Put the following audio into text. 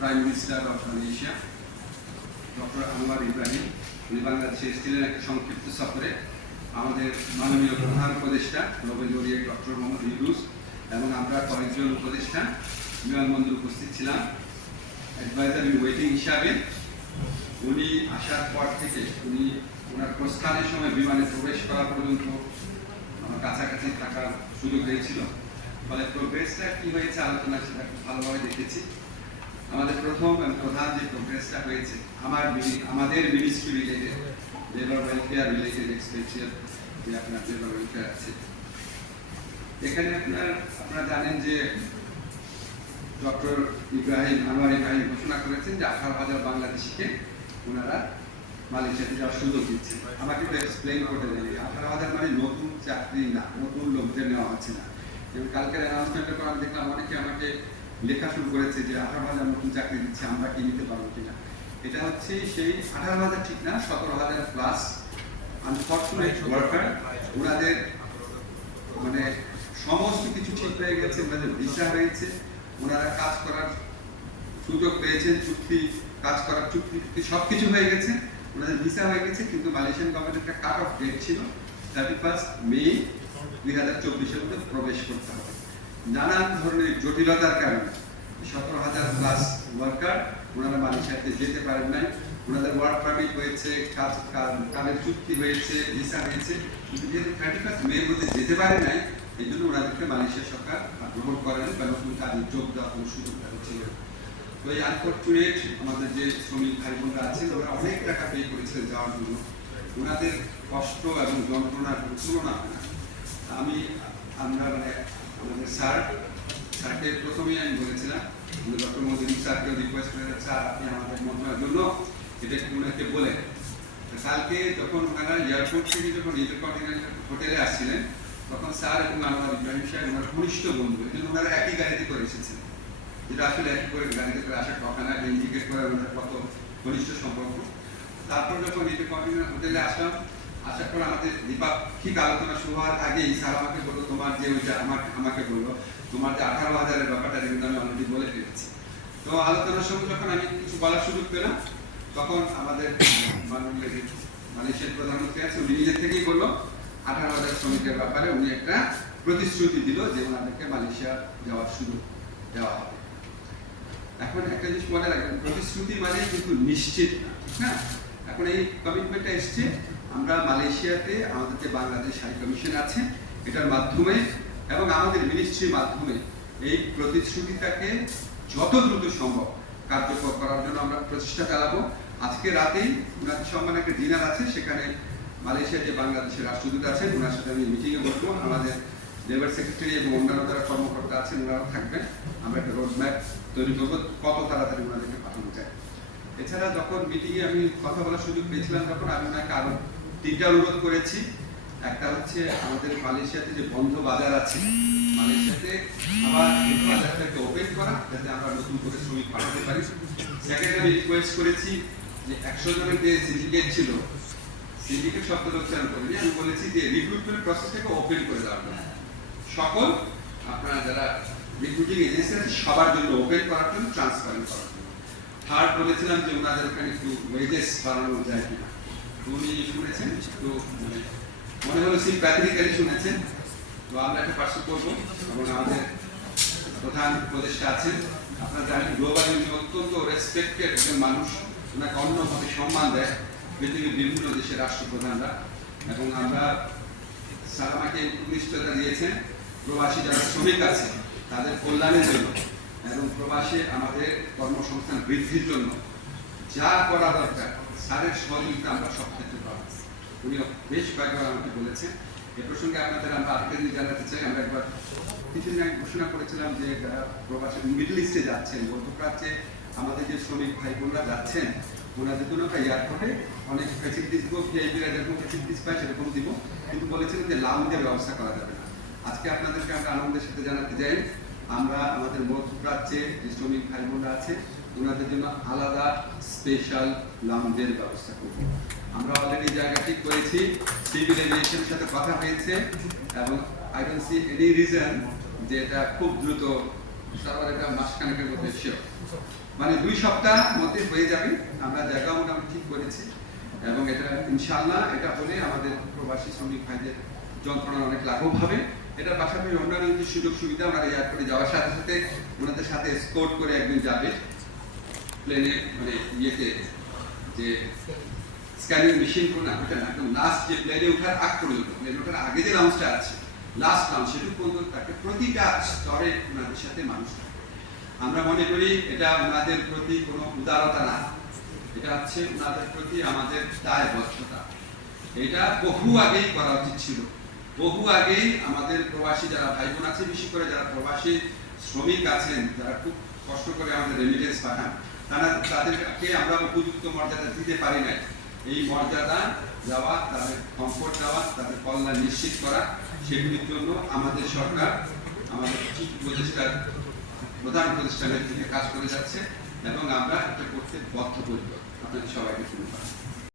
Prime minister of Malaysia doctor Anwar Ibrahim উনি বাংলাদেশে এসেছিলেন একটা সংক্ষিপ্ত সফরে। আমাদের মাননীয় প্রধান উপদেষ্টা নোবেল জড়িয়ে ডক্টর মোহাম্মদ ইউনুস, এবং আমরা কয়েকজন উপদেষ্টা বিমানবন্দর উপস্থিত ছিলাম। অ্যাডভাইজার ওয়েটিং হিসাবে উনি আসার পর থেকে উনি ওনার প্রস্থানের সময় বিমানে প্রবেশ করা পর্যন্ত আমার কাছাকাছি থাকার সুযোগ হয়েছিল। ফলে প্রোগ্রেসটা কী হয়েছে আলোচনা সেটা খুব ভালোভাবে দেখেছি। আমাদের প্রথম এবং প্রধান যে প্রোগ্রেসটা হয়েছে, আমার আমাদের ministry related labour welfare related expenditure যে আপনার লেবার ওয়েলফেয়ার আছে। এখানে আপনার, আপনারা জানেন যে ডক্টর ইব্রাহিম, আনোয়ার ইব্রাহিম ঘোষণা করেছেন যে আঠারো হাজার বাংলাদেশিকে ওনারা মালয়েশিয়াতে যাওয়ার সুযোগ দিচ্ছেন। আমাকে একটু এক্সপ্লেন করতে দেন আঠারো হাজার মানে নতুন চাকরি না, নতুন লোকদের নেওয়া হচ্ছে না। এবং কালকের অ্যানাউন্সমেন্টের পর আমি দেখলাম অনেকে আমাকে লেখা শুরু করেছে যে আঠারো হাজার নতুন চাকরি দিচ্ছে, আমরা কি নিতে পারব কিনা? এটা হচ্ছে সেই আঠারো হাজার ঠিক না, সতেরো হাজার প্লাস আনফর্চুনেট ওয়ার্কার ওনাদের মানে সমস্ত কিছু ঠিক হয়ে গেছে, ওনাদের ভিসা হয়েছে ওনারা কাজ করার সুযোগ পেয়েছেন, চুক্তি, কাজ করার চুক্তি টুক্তি সব কিছু হয়ে গেছে, ওনাদের ভিসা হয়ে গেছে, কিন্তু মালয়েশিয়ান গভর্নমেন্ট একটা কাট অফ ডেট ছিল থার্টি ফার্স্ট মে দুই হাজার চব্বিশের মধ্যে প্রবেশ করতে হবে। নানান ধরনের জটিলতার কারণে সতেরো হাজার প্লাস ওয়ার্কার ওনারা মালয়েশিয়াতে যেতে পারেন নাই। ওনাদের ওয়ার্ক পারমিট হয়েছে, কাজ, কাজ- কাজের চুক্তি হয়েছে ভিসা হয়েছে। কিন্তু যেহেতু থার্টি ফার্স্ট মে মধ্যে যেতে পারে নাই, এই জন্য ওনাদেরকে মালয়েশিয়া সরকার গ্রহণ করেন বা নতুন কাজে যোগ দেওয়ার কোনো সুযোগ ছিল তো এই আনফর্চুনেট আমাদের যে শ্রমিক ভাই বোনরা আছেন, ওরা অনেক টাকা পে করেছিলেন যাওয়ার জন্য। ওনাদের কষ্ট এবং যন্ত্রণার তুলনা আমি, আমরা মানে আমাদের স্যার, স্যারকে প্রথমেই আমি বলেছিলাম ডক্টর মোদী স্যারকে রিকোয়েস্ট করে, স্যার, আপনি আমাদের মন্ত্রণালয়ের জন্য এটা ওনাকে বলেন। কালকে যখন ওনারা এয়ারপোর্ট থেকে যখন ইন্টারকন্টিনেন্টাল হোটেলে আসছিলেন, তখন স্যার এবং আনোয়ার ইব্রাহিম সাহেব ওনার ঘনিষ্ঠ বন্ধু, এই জন্য ওনারা একই গাড়িতে করে এসেছেন। যেটা আসলে একই করে গাড়িতে করে কথা না ইন্ডিকেট করে ওনাদের কত ঘনিষ্ঠ সম্পর্ক। তারপর যখন ইন্টারকন্টিনেন্টাল হোটেলে আসলাম আসার পর আমাদের দ্বিপাক্ষিক আলোচনা শুরু হওয়ার আগেই স্যার আমাকে বলল, তোমার যে আমার আমাকে বলল, তোমার যে আঠারো হাজারের ব্যাপারটা কিন্তু আমি অলরেডি বলে ফেলেছি। তো আলোচনার সময় যখন আমি কিছু বলার সুযোগ পেলাম, তখন আমাদের মাননীয় মালয়েশিয়ার প্রধানমন্ত্রী আছে, উনি নিজের থেকেই বলল, আঠারো হাজার শ্রমিকের ব্যাপারে উনি একটা প্রতিশ্রুতি দিল যে ওনাদেরকে মালয়েশিয়া যাওয়ার সুযোগ দেওয়া হবে। এখন একটা জিনিস মনে রাখবেন, প্রতিশ্রুতি মানে কিন্তু নিশ্চিত না, ঠিক না? এখন এই কমিটমেন্টটা এসছে আমরা মালয়েশিয়াতে আমাদের যে বাংলাদেশ হাই কমিশন আছে এটার মাধ্যমে এবং আমাদের মিনিস্ট্রির মাধ্যমে এই প্রতিশ্রুতিটাকে যত দ্রুত সম্ভব কার্যকর করার জন্য আমরা প্রচেষ্টা চালাবো। আজকে রাতেই ওনার সম্মানে একটা ডিনার আছে, সেখানে মালয়েশিয়ার যে বাংলাদেশের রাষ্ট্রদূত আছেন ওনার সাথে আমি মিটিংয়ে বসবো। আমাদের লেবার সেক্রেটারি এবং অন্যান্য যারা কর্মকর্তা আছেন ওনারাও থাকবেন। আমরা একটা রোড ম্যাপ তৈরি করব, কত তাড়াতাড়ি ওনাদেরকে পাঠানো যায়। এছাড়া যখন মিটিংয়ে আমি কথা বলার সুযোগ পেয়েছিলাম, তখন আমি ওনাকে আরও তিনটা অনুরোধ করেছি। একটা হচ্ছে আমাদের মালয়েশিয়াতে যে বন্ধ বাজার আছে, মালয়েশিয়াতে আবার বাজারটাকে ওপেন করা, যাতে আমরা নতুন করে শ্রমিক পাঠাতে পারি। সেকেন্ড আমি রিকোয়েস্ট করেছি যে একশো জনের যে সিন্ডিকেট ছিল সিন্ডিকেট শব্দ উচ্চারণ করিনি আমি বলেছি যে রিক্রুটমেন্ট প্রসেসটাকে ওপেন করে জন্য। সকল আপনারা যারা রিক্রুটিং এজেন্সি আছে, সবার জন্য ওপেন করার জন্য ট্রান্সপারেন্ট করার জন্য। থার্ড বলেছিলাম যে ওনাদের ওখানে একটু ওয়েজেস বাড়ানো যায় কিনা। উনি শুনেছেন, একটু মানে মনে হলো সিম্প্যাথিক্যালি শুনেছেন। তো আমরা একটা পার্সু করব, এবং আমাদের প্রধান উপদেষ্টা আছেন। আপনারা জানেন গ্লোবালি উনি অত্যন্ত রেসপেক্টেড একজন মানুষ। ওনাকে অন্যভাবে সম্মান দেয় পৃথিবীর বিভিন্ন দেশের রাষ্ট্রপ্রধানরা। এবং আমরা আমাকে নিশ্চয়তা দিয়েছেন, প্রবাসী যারা শ্রমিক আছে, তাদের কল্যাণের জন্য। এবং প্রবাসে আমাদের কর্মসংস্থান বৃদ্ধির জন্য যা করা দরকার স্যারের সহযোগিতা আমরা সব ক্ষেত্রে পাবো। উনি বেশ কয়েকবার আমাকে বলেছেন। এ প্রসঙ্গে আপনাদের আমরা আরেকটা জিনিস জানাতে চাই। আমরা একবার কিছুদিন আগে ঘোষণা করেছিলাম যে প্রবাসী মিডল ইস্টে যাচ্ছেন, মধ্যপ্রাচ্যে আমাদের যে শ্রমিক ভাই বোনরা যাচ্ছেন, ওনাদের জন্য একটা এয়ারপোর্টে অনেক ফ্যাসিলিটিস দিব ভিআইপিরা যেরকম ফ্যাসিলিটিস পায় সেরকম দিব। কিন্তু বলেছিলেন যে লাউঞ্জের ব্যবস্থা করা যাবে না। আজকে আপনাদেরকে আমরা আনন্দের সাথে জানাতে চাই। আমরা আমাদের মধ্যপ্রাচ্যে যে শ্রমিক ভাই বোনরা আছে ওনাদের জন্য আলাদা স্পেশাল লাউঞ্জের ব্যবস্থা করব। আমরা অলরেডি জায়গা ঠিক করেছি সিভিল এভিয়েশনের সাথে কথা হয়েছে এবং I don't see any reason যে এটা খুব দ্রুত তারপর এটা মাসখানেকের মধ্যে শিওর মানে দুই সপ্তাহ মধ্যে হয়ে যাবে, আমরা জায়গা মোটামুটি ঠিক করেছি এবং এটা ইনশাআল্লাহ এটা হলে আমাদের প্রবাসী শ্রমিক ভাইদের যন্ত্রণা অনেক লাঘব হবে। এটার পাশাপাশি অন্যান্য সুযোগ সুবিধা ওনারা এয়ারপোর্টে যাওয়ার সাথে সাথে ওনাদের সাথে স্কোর্ট করে একদিন যাবে। প্লেনে মানে ইয়েতে যে স্ক্যানিং মেশিন না ওটা না, একদম লাস্ট যে প্লেনে ওঠার আগ পর্যন্ত প্লেনে ওঠার আগে যে লাউঞ্জটা আছে লাস্ট লাউঞ্জ সেটুকু পর্যন্ত তাকে প্রতিটা স্তরে ওনাদের সাথে মানুষ আমরা মনে করি এটা ওনাদের প্রতি কোনো উদারতা না। এটা হচ্ছে ওনাদের প্রতি আমাদের দায়বদ্ধতা। এটা বহু আগেই করা উচিত ছিল। বহু আগেই আমাদের প্রবাসী যারা ভাই বোন আছে, বিশেষ করে যারা প্রবাসী শ্রমিক আছেন, যারা খুব কষ্ট করে আমাদের রেমিটেন্স পাঠান তারা তাদেরকে আমরা উপযুক্ত মর্যাদা দিতে পারি না এই মর্যাদা দেওয়া, তাদের কমফোর্ট দেওয়া, তাদের কল্যাণ নিশ্চিত করা, সেগুলির জন্য আমাদের সরকার, আমাদের উপদেষ্টার, প্রধান প্রতিষ্ঠানের দিকে কাজ করে যাচ্ছে এবং আমরা এটা করতে বদ্ধপরিকর। আপনাদের সবাই